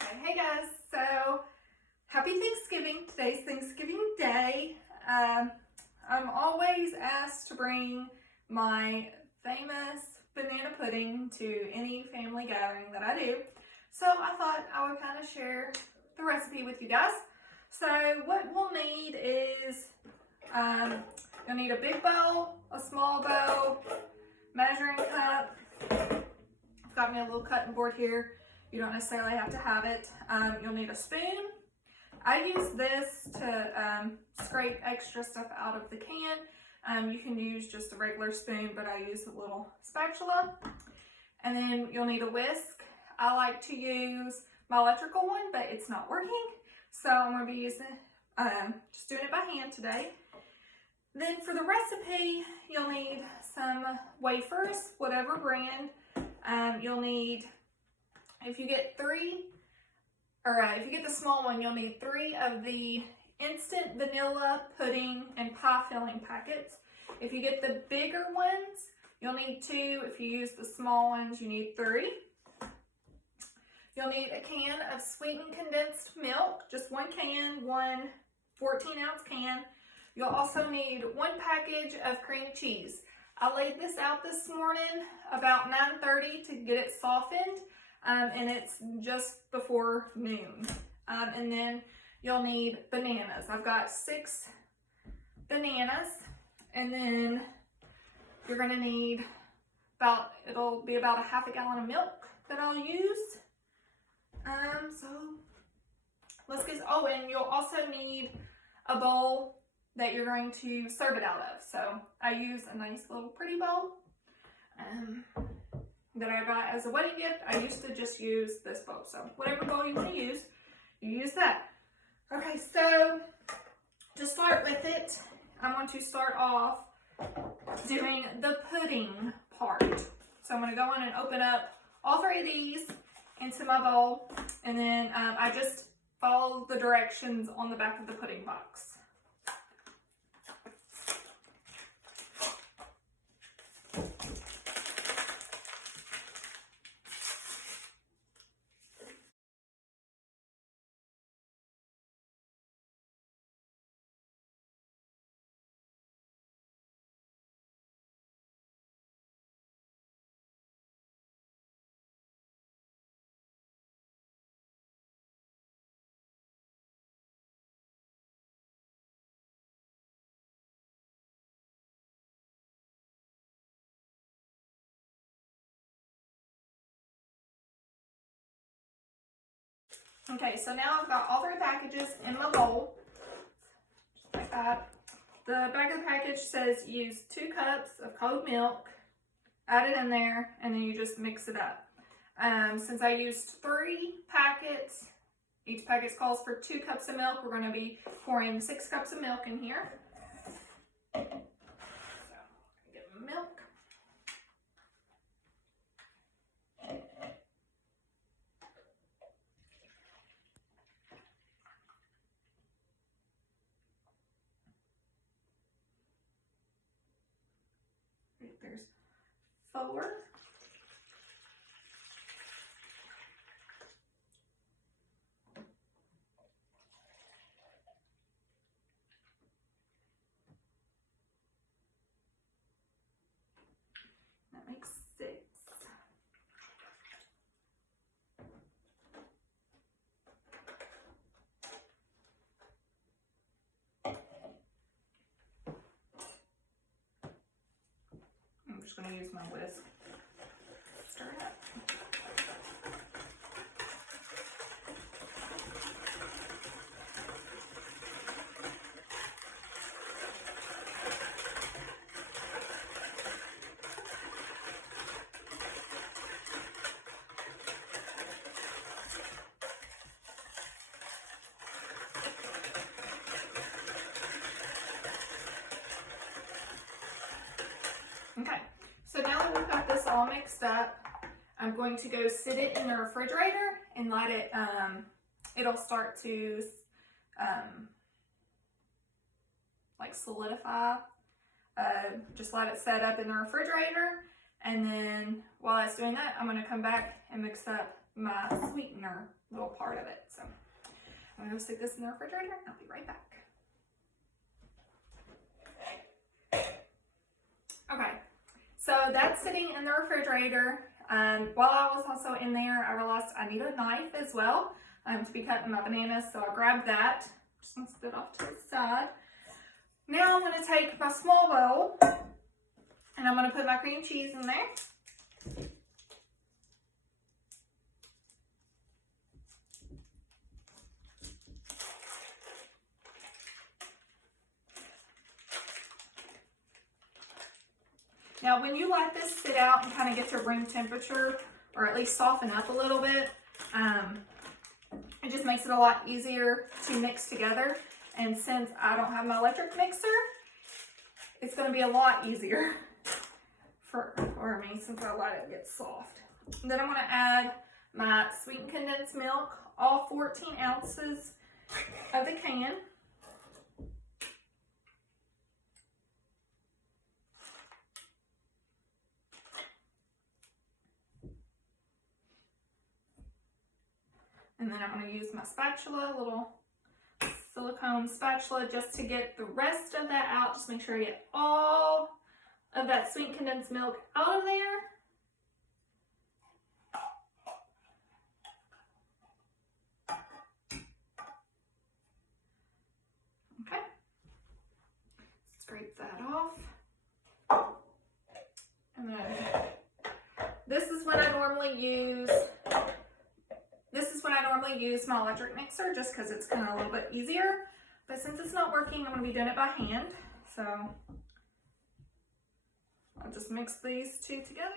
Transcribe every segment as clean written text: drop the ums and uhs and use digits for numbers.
Hey guys, so happy Thanksgiving. Today's Thanksgiving Day. I'm always asked to bring my famous banana pudding to any family gathering that I do. So I thought I would kind of share the recipe with you guys. So what we'll need is, you'll need a big bowl, a small bowl, measuring cup. I've got me a little cutting board here. You don't necessarily have to have it. You'll need a spoon. I use this to scrape extra stuff out of the can. You can use just a regular spoon, but I use a little spatula. And then you'll need a whisk. I like to use my electrical one, but it's not working. So I'm going to be using, just doing it by hand today. Then for the recipe, you'll need some wafers, whatever brand. You'll need, if you get the small one, you'll need 3 of the instant vanilla pudding and pie filling packets. If you get the bigger ones, you'll need 2. If you use the small ones, you need 3. You'll need a can of sweetened condensed milk, just 1 can, 1 14-ounce can. You'll also need 1 package of cream cheese. I laid this out this morning about 9:30 to get it softened. And it's just before noon. And then you'll need bananas. I've got 6 bananas, and then you're going to need it'll be about a half a gallon of milk that I'll use. So let's get, and you'll also need a bowl that you're going to serve it out of. So I use a nice little pretty bowl. That I got as a wedding gift. I used to just use this bowl. So whatever bowl you want to use, you use that. Okay, so to start with it, I'm going to start off doing the pudding part. So I'm going to go in and open up all 3 of these into my bowl, and then I just follow the directions on the back of the pudding box. Okay, so now I've got all 3 packages in my bowl, just like that. The back of the package says use 2 cups of cold milk, add it in there, and then you just mix it up. Since I used 3 packets, each packet calls for 2 cups of milk, we're going to be pouring 6 cups of milk in here. So, get my milk. There's 4. That makes 6. I'm just going to use my whisk. Stir it up. Okay, so now that we've got this all mixed up, I'm going to go sit it in the refrigerator and let it, it'll start to like solidify. Just let it set up in the refrigerator, and then while it's doing that, I'm going to come back and mix up my sweetener little part of it. So I'm gonna go stick this in the refrigerator and I'll be right back. Okay, so that's sitting in the refrigerator. While I was also in there, I realized I need a knife as well to be cutting my bananas, so I grabbed that. Just gonna set it off to the side. Now I'm gonna take my small bowl and I'm gonna put my cream cheese in there. Now, when you let this sit out and kind of get to room temperature, or at least soften up a little bit, it just makes it a lot easier to mix together. And since I don't have my electric mixer, it's going to be a lot easier for me since I let it get soft. And then I'm going to add my sweetened condensed milk, all 14 ounces of the can. And then I'm going to use my spatula, a little silicone spatula, just to get the rest of that out. Just make sure I get all of that sweet condensed milk out of there. Okay. Scrape that off. And then this is when I normally use my electric mixer, just because it's kind of a little bit easier. But since it's not working, I'm going to be doing it by hand. So I'll just mix these two together.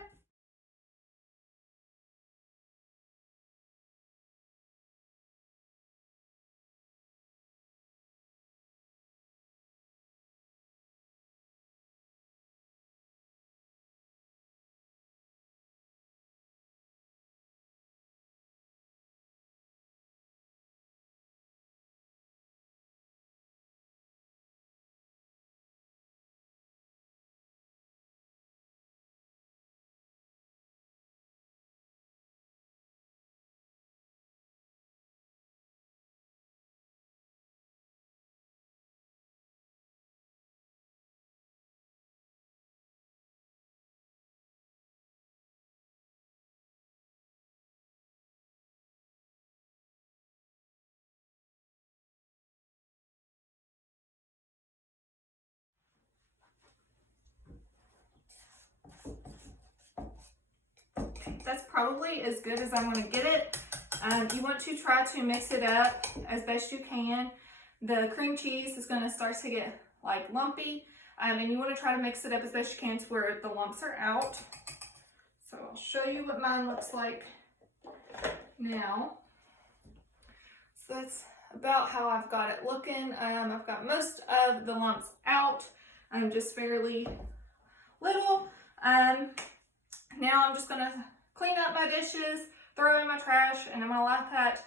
That's probably as good as I'm going to get it. You want to try to mix it up as best you can. The cream cheese is going to start to get like lumpy, and you want to try to mix it up as best you can to where the lumps are out. So I'll show you what mine looks like now. So that's about how I've got it looking. I've got most of the lumps out. Just fairly little. Now I'm just going to clean up my dishes, throw in my trash, and I'm going to let that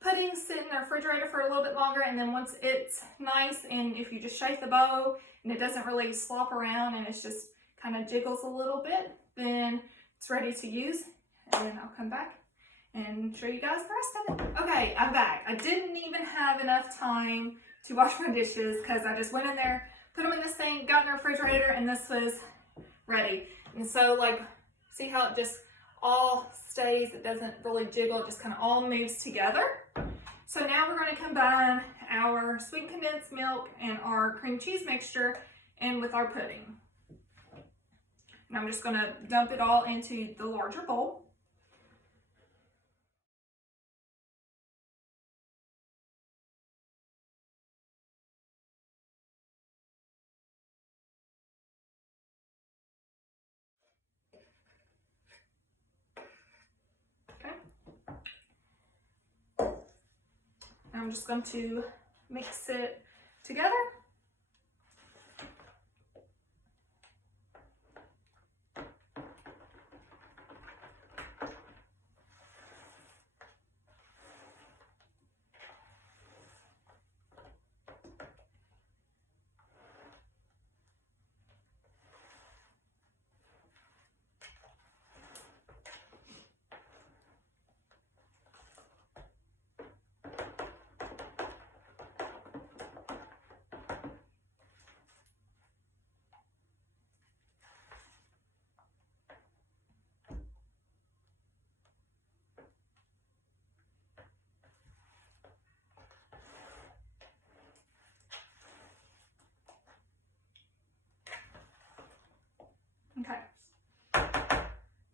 pudding sit in the refrigerator for a little bit longer. And then once it's nice, and if you just shake the bowl and it doesn't really slop around and it's just kind of jiggles a little bit, then it's ready to use. And then I'll come back and show you guys the rest of it. Okay, I'm back. I didn't even have enough time to wash my dishes because I just went in there, put them in the sink, got in the refrigerator, and this was ready. And so, like, see how it just all stays, it doesn't really jiggle, it just kind of all moves together. So now we're going to combine our sweet condensed milk and our cream cheese mixture in with our pudding. And I'm just going to dump it all into the larger bowl. I'm just going to mix it together.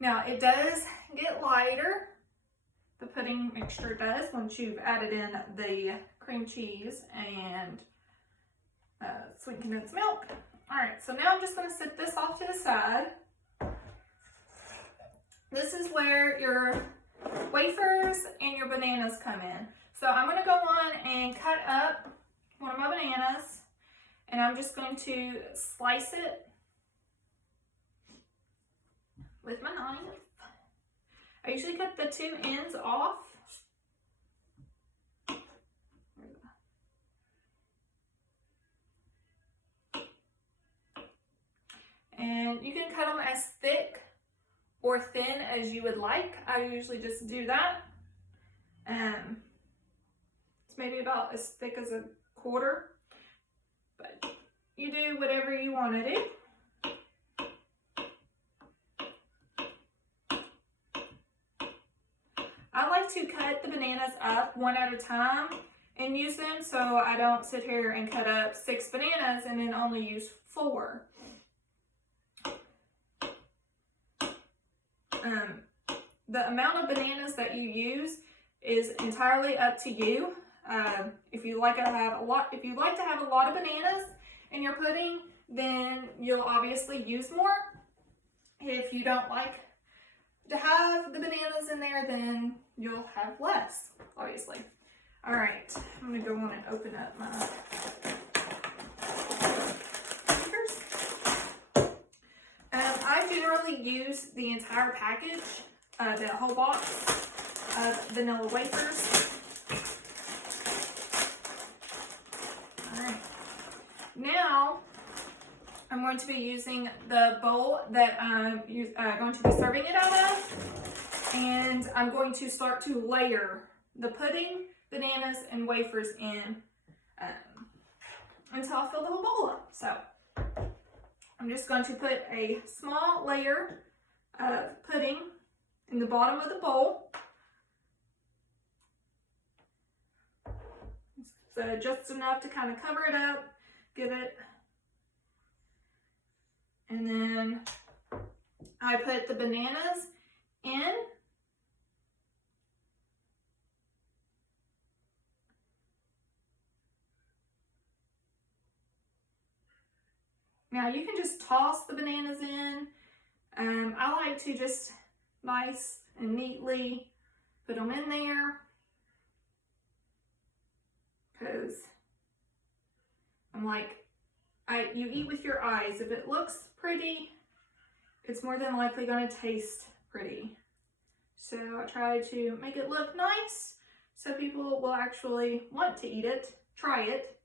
Now it does get lighter. The pudding mixture does once you've added in the cream cheese and sweet condensed milk. All right, so now I'm just going to set this off to the side. This is where your wafers and your bananas come in. So I'm going to go on and cut up one of my bananas, and I'm just going to slice it with my knife. I usually cut the two ends off. And you can cut them as thick or thin as you would like. I usually just do that. It's maybe about as thick as a quarter, but you do whatever you want to do. I like to cut the bananas up one at a time and use them so I don't sit here and cut up 6 bananas and then only use 4. The amount of bananas that you use is entirely up to you. If you like to have a lot of bananas in your pudding, then you'll obviously use more. If you don't like to have the bananas in there, then you'll have less, obviously. All right, I'm gonna go on and open up my wafers. I generally use the entire package, the whole box of vanilla wafers. All right, now I'm going to be using the bowl that I'm going to be serving it out of, and I'm going to start to layer the pudding, bananas, and wafers in until I fill the whole bowl up. So I'm just going to put a small layer of pudding in the bottom of the bowl. So just enough to kind of cover it up, get it. And then I put the bananas in. Now you can just toss the bananas in. I like to just nice and neatly put them in there, because I'm like, you eat with your eyes. If it looks pretty, it's more than likely going to taste pretty. So I try to make it look nice so people will actually want to eat it, try it.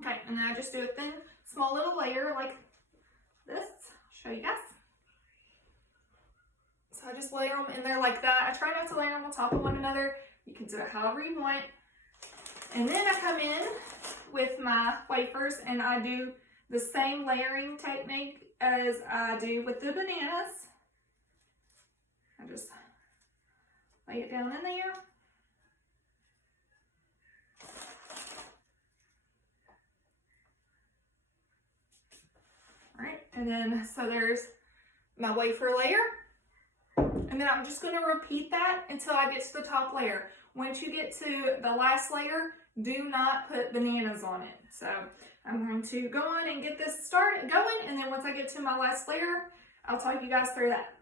Okay, and then I just do a thin, small little layer like this. I'll show you guys. So I just layer them in there like that. I try not to layer them on top of one another. You can do it however you want. And then I come in with my wafers and I do the same layering technique as I do with the bananas. I just lay it down in there. All right, and then so there's my wafer layer. And then I'm just going to repeat that until I get to the top layer. Once you get to the last layer, do not put bananas on it. So I'm going to go on and get this started going, and then once I get to my last layer, I'll talk you guys through that.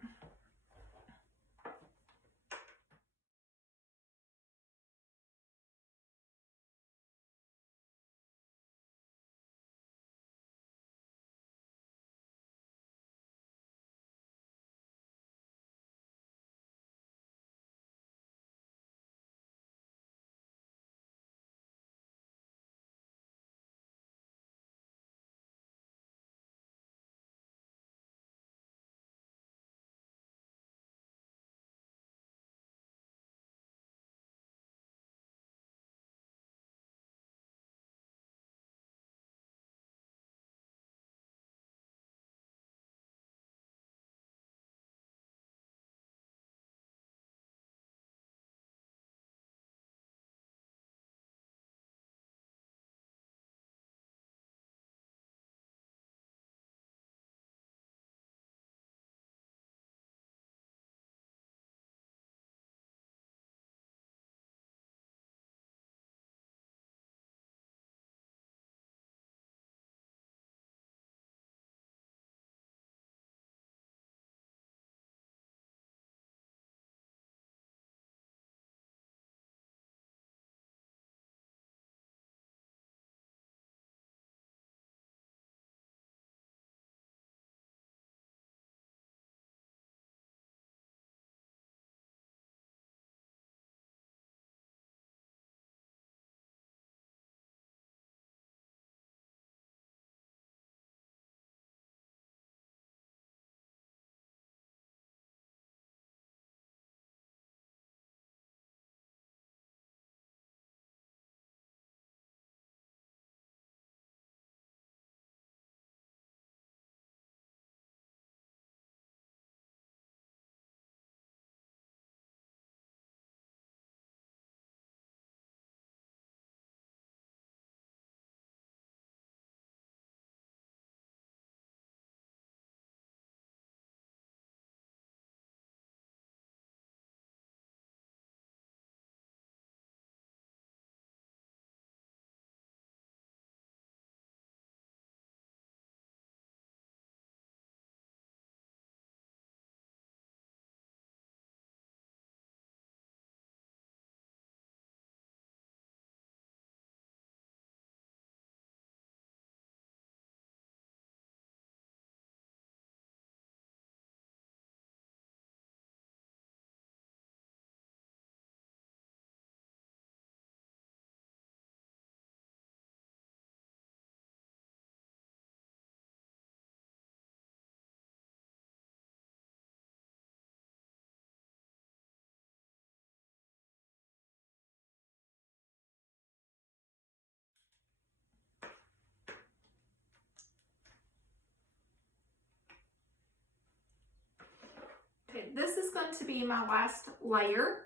one to be my last layer.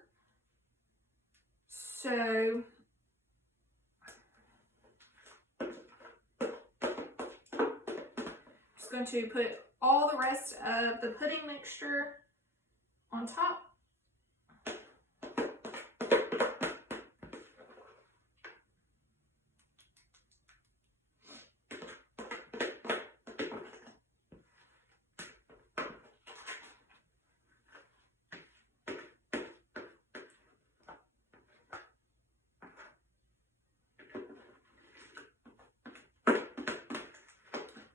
So just going to put all the rest of the pudding mixture on top.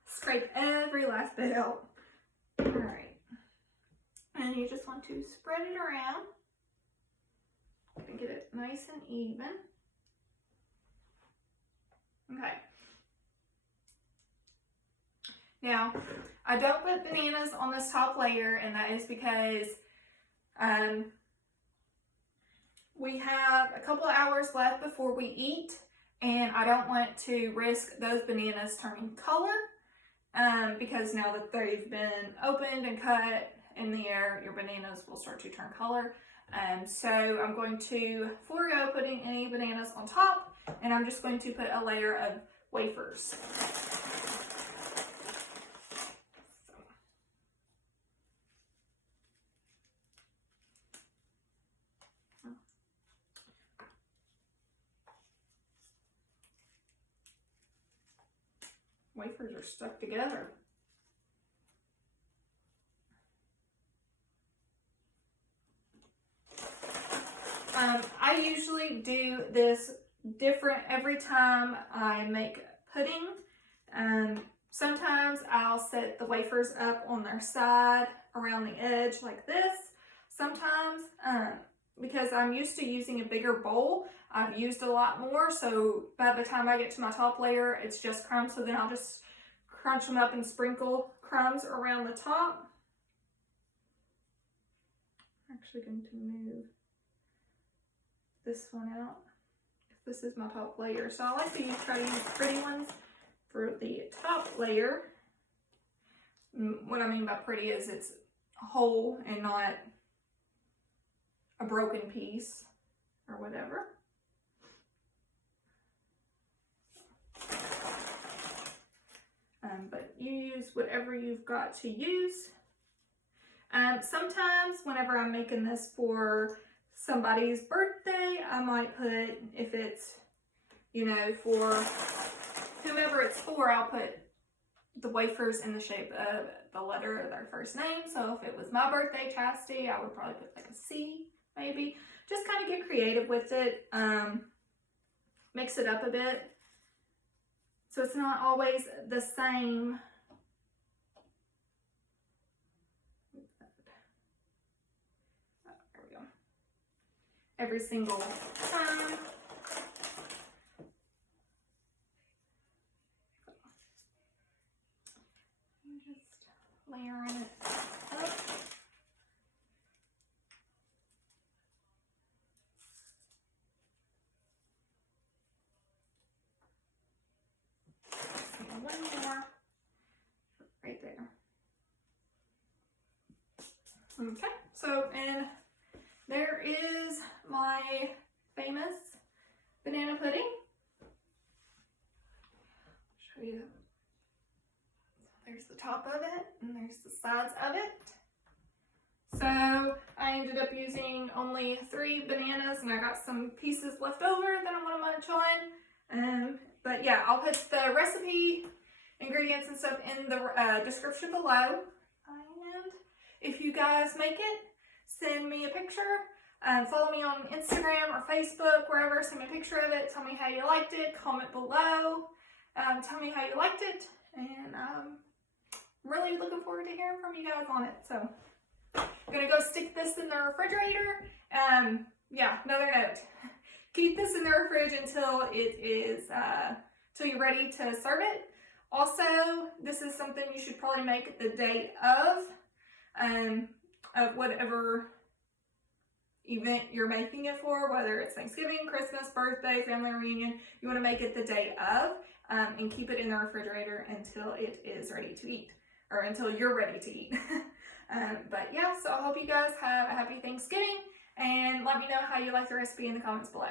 Scrape every last bit out. Alright. And you just want to spread it around and get it nice and even. Okay. Now, I don't put bananas on this top layer, and that is because we have a couple of hours left before we eat, and I don't want to risk those bananas turning color. Because now that they've been opened and cut in the air, your bananas will start to turn color. So I'm going to forego putting any bananas on top, and I'm just going to put a layer of wafers. Wafers are stuck together. I usually do this different every time I make pudding. Sometimes I'll set the wafers up on their side around the edge like this. Sometimes, because I'm used to using a bigger bowl, I've used a lot more, so by the time I get to my top layer, it's just crumbs, so then I'll just crunch them up and sprinkle crumbs around the top. I'm actually going to move this one out. This is my top layer, so I like to try to use pretty ones for the top layer. What I mean by pretty is it's whole and not a broken piece or whatever. But you use whatever you've got to use. Sometimes whenever I'm making this for somebody's birthday, I might put, if it's, you know, for whomever it's for, I'll put the wafers in the shape of the letter of their first name. So if it was my birthday, Chastity, I would probably put like a C, maybe. Just kind of get creative with it. Mix it up a bit. So it's not always the same. There we go. Every single time. Just layering it up. One more right there. Okay, so and there is my famous banana pudding. Show you. There's the top of it and there's the sides of it. So I ended up using only 3 bananas, and I got some pieces left over that I'm gonna munch on. But yeah, I'll put the recipe, ingredients and stuff in the description below. And if you guys make it, send me a picture. Follow me on Instagram or Facebook, wherever. Send me a picture of it. Tell me how you liked it. Comment below. Tell me how you liked it. And I'm really looking forward to hearing from you guys on it. So I'm going to go stick this in the refrigerator. Yeah, another note. Keep this in the fridge until it is, till you're ready to serve it. Also, this is something you should probably make the day of whatever event you're making it for, whether it's Thanksgiving, Christmas, birthday, family reunion. You want to make it the day of and keep it in the refrigerator until it is ready to eat, or until you're ready to eat. But yeah, so I hope you guys have a happy Thanksgiving, and let me know how you like the recipe in the comments below.